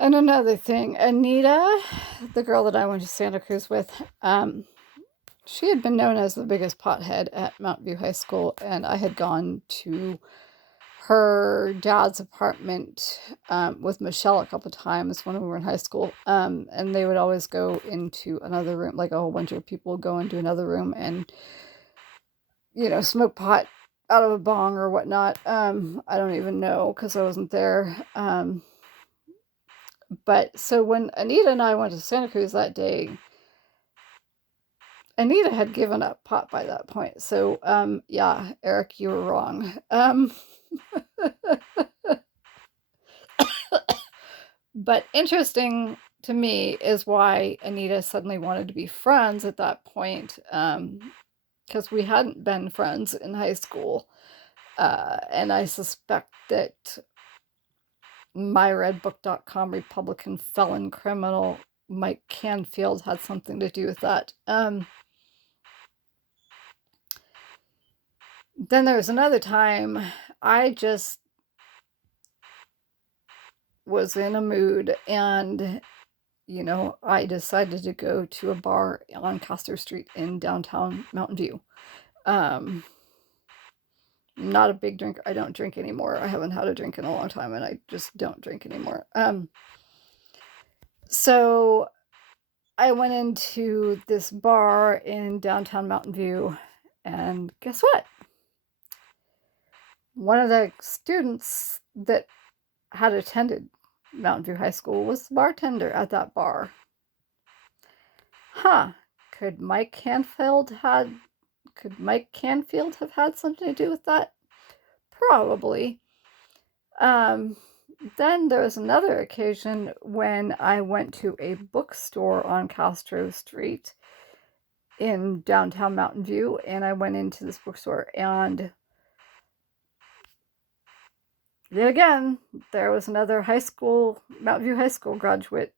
And another thing, Anita, the girl that I went to Santa Cruz with, she had been known as the biggest pothead at Mountain View High School, and I had gone to her dad's apartment with Michelle a couple times when we were in high school. And they would always go into another room, like a whole bunch of people would go into another room and, smoke pot out of a bong or whatnot. I don't even know because I wasn't there. But so when Anita and I went to Santa Cruz that day, Anita had given up pot by that point. So, yeah, Eric, you were wrong. But interesting to me is why Anita suddenly wanted to be friends at that point, because we hadn't been friends in high school. And I suspect that myredbook.com Republican felon criminal Mike Canfield had something to do with that. Then there was another time I just was in a mood and I decided to go to a bar on Custer Street in downtown Mountain View. Not a big drinker. I don't drink anymore. I haven't had a drink in a long time, and I just don't drink anymore. So I went into this bar in downtown Mountain View, and guess what? One of the students that had attended Mountain View High School was the bartender at that bar. Huh. Could Mike Canfield have had something to do with that? Probably. Then there was another occasion when I went to a bookstore on Castro Street in downtown Mountain View, and I went into this bookstore, and yet again, there was another Mountain View High School graduate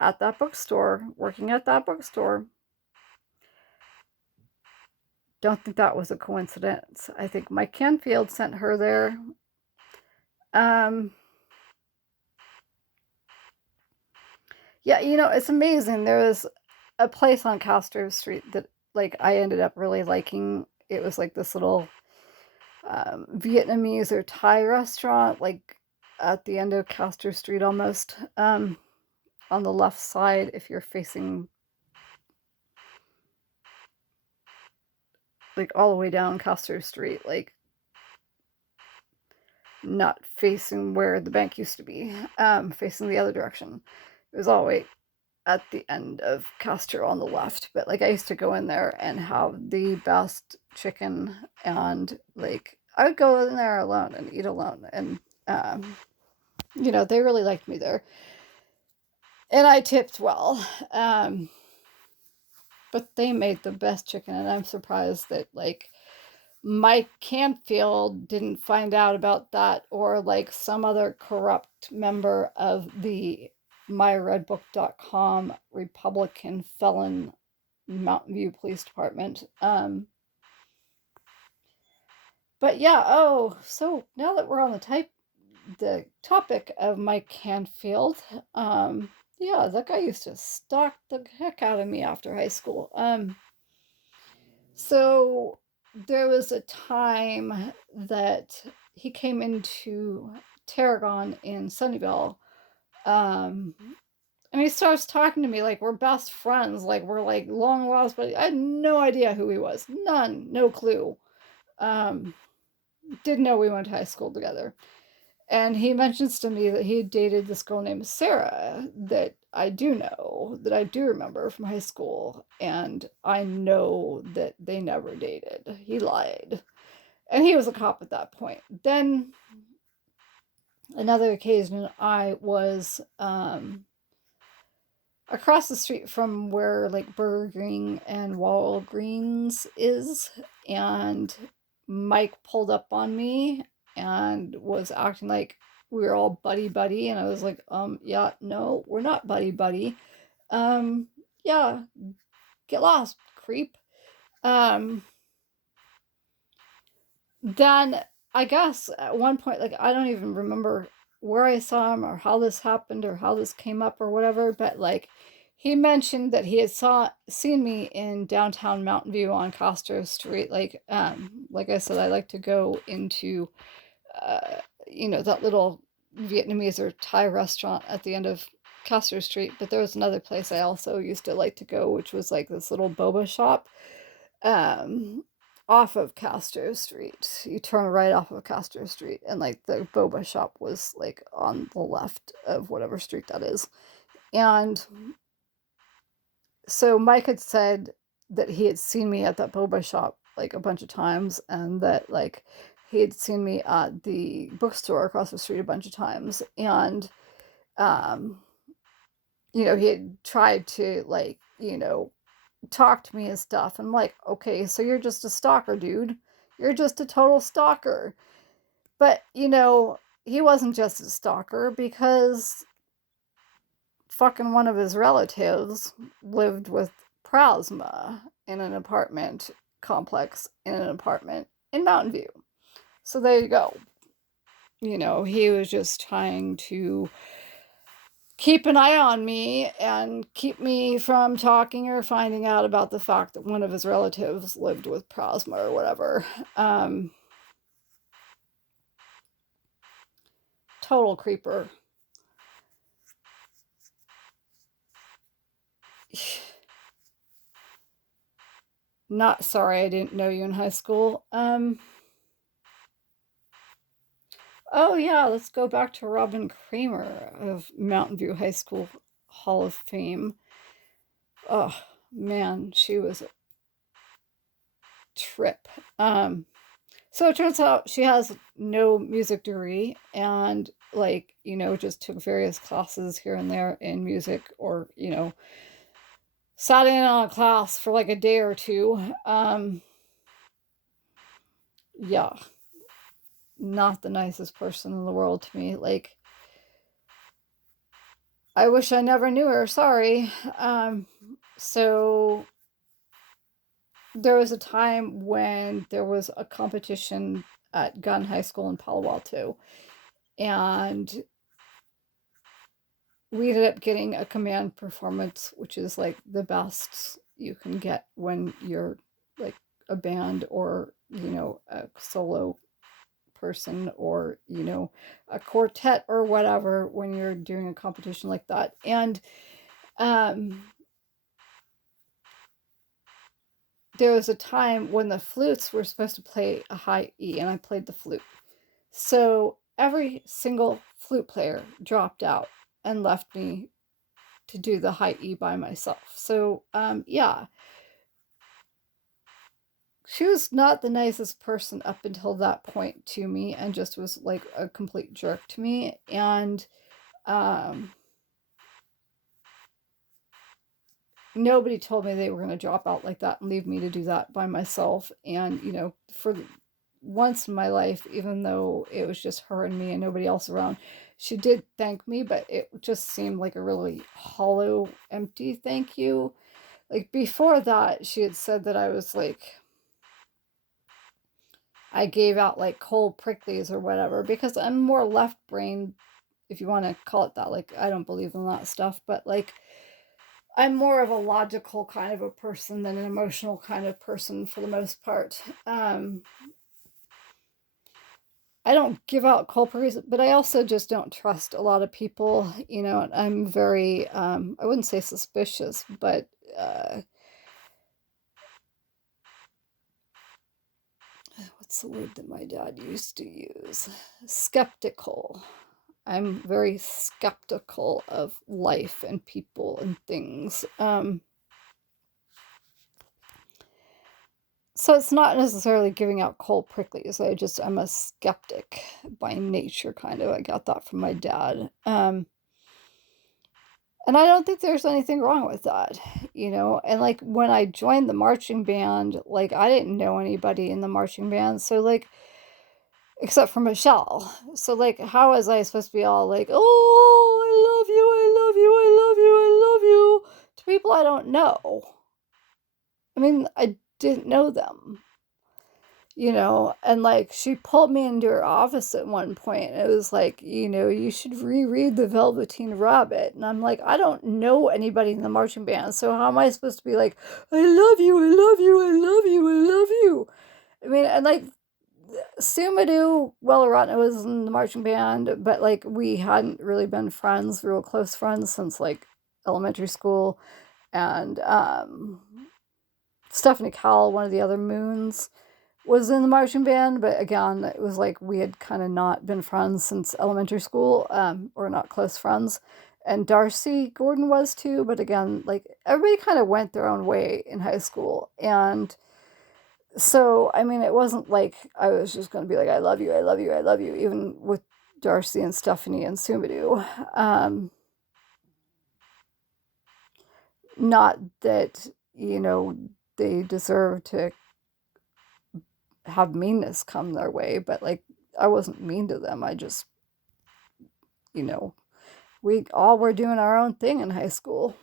at that bookstore, working at that bookstore. Don't think that was a coincidence. I think Mike Canfield sent her there. Yeah, it's amazing. There was a place on Castro Street that I ended up really liking. It was like this little Vietnamese or Thai restaurant, at the end of Castro Street almost. On the left side, if you're facing all the way down Castro Street, not facing where the bank used to be, facing the other direction. It was all the way at the end of Castro on the left. But I used to go in there and have the best chicken, and I would go in there alone and eat alone, and they really liked me there, and I tipped well. But they made the best chicken, and I'm surprised that Mike Canfield didn't find out about that, or some other corrupt member of the myredbook.com Republican felon Mountain View Police Department. But yeah, so now that we're on the topic of Mike Canfield, yeah, that guy used to stalk the heck out of me after high school. So there was a time that he came into Tarragon in Sunnyvale, and he starts talking to me like we're best friends, like we're long lost, but I had no idea who he was. None, no clue. Didn't know we went to high school together. And he mentions to me that he had dated this girl named Sarah that I do remember from high school. And I know that they never dated. He lied. And he was a cop at that point. Then another occasion, I was across the street from where Burger King and Walgreens is, and Mike pulled up on me and was acting like we were all buddy, and I was like, yeah, no, we're not buddy. Yeah, get lost, creep. Then I guess at one point, I don't even remember where I saw him or how this happened or how this came up or whatever, but like he mentioned that he had seen me in downtown Mountain View on Castro Street. Like I said, I like to go into uh, that little Vietnamese or Thai restaurant at the end of Castro Street. But there was another place I also used to like to go, which was like this little boba shop um, off of Castro Street. You turn right off of Castro Street, and like the boba shop was like on the left of whatever street that is. And so Mike had said that he had seen me at that boba shop like a bunch of times, and that like he had seen me at the bookstore across the street a bunch of times, and um, he had tried to like talk to me and stuff. I'm like, okay, so you're just a stalker, dude. You're just a total stalker. But he wasn't just a stalker because fucking one of his relatives lived with Prasma in an apartment complex in an apartment in Mountain View. So there you go. He was just trying to keep an eye on me and keep me from talking or finding out about the fact that one of his relatives lived with Prasma or whatever. Total creeper. Not sorry I didn't know you in high school. Oh yeah, let's go back to Robin Kramer of Mountain View High School Hall of Fame. Oh man, she was a trip. So it turns out she has no music degree and just took various classes here and there in music, or sat in on a class for like a day or two. Yeah, not the nicest person in the world to me. Like, I wish I never knew her. Sorry. So there was a time when there was a competition at Gun High School in Palo Alto, and we ended up getting a command performance, which is like the best you can get when you're like a band, or a solo person, or a quartet or whatever, when you're doing a competition like that. And there was a time when the flutes were supposed to play a high E, and I played the flute. So every single flute player dropped out and left me to do the high E by myself. So yeah, she was not the nicest person up until that point to me, and just was like a complete jerk to me. And nobody told me they were going to drop out like that and leave me to do that by myself. And for once in my life, even though it was just her and me and nobody else around, she did thank me, but it just seemed like a really hollow, empty thank you. Like before that, she had said that I was like, I gave out like cold pricklies or whatever, because I'm more left brain, if you want to call it that. Like, I don't believe in that stuff, but like, I'm more of a logical kind of a person than an emotional kind of person for the most part. I don't give out cold pricklies, but I also just don't trust a lot of people. I'm very, I wouldn't say suspicious, but what's the word that my dad used to use? Skeptical. I'm very skeptical of life and people and things. So it's not necessarily giving out cold pricklies. I'm a skeptic by nature, kind of. I got that from my dad. And I don't think there's anything wrong with that, And like when I joined the marching band, like I didn't know anybody in the marching band. So like, except for Michelle. So like, how was I supposed to be all like, oh, I love you, I love you, I love you, I love you, to people I don't know? I mean, I didn't know them. and like she pulled me into her office at one point. It was like, you should reread The Velveteen Rabbit. And I'm like, I don't know anybody in the marching band, so how am I supposed to be like, I love you, I love you, I love you, I love you? I mean, and like Sumadoo, well, Ratna was in the marching band, but like we hadn't really been friends, real close friends, since like elementary school. And Stephanie Cowell, one of the other Moons, was in the marching band, but again, it was like we had kind of not been friends since elementary school, or not close friends. And Darcy Gordon was too, but again, like everybody kind of went their own way in high school. And so, I mean, it wasn't like I was just going to be like, I love you, I love you, I love you, even with Darcy and Stephanie and Sumadoo. Not that, they deserve to have meanness come their way, but like I wasn't mean to them. I just, you know, we all were doing our own thing in high school.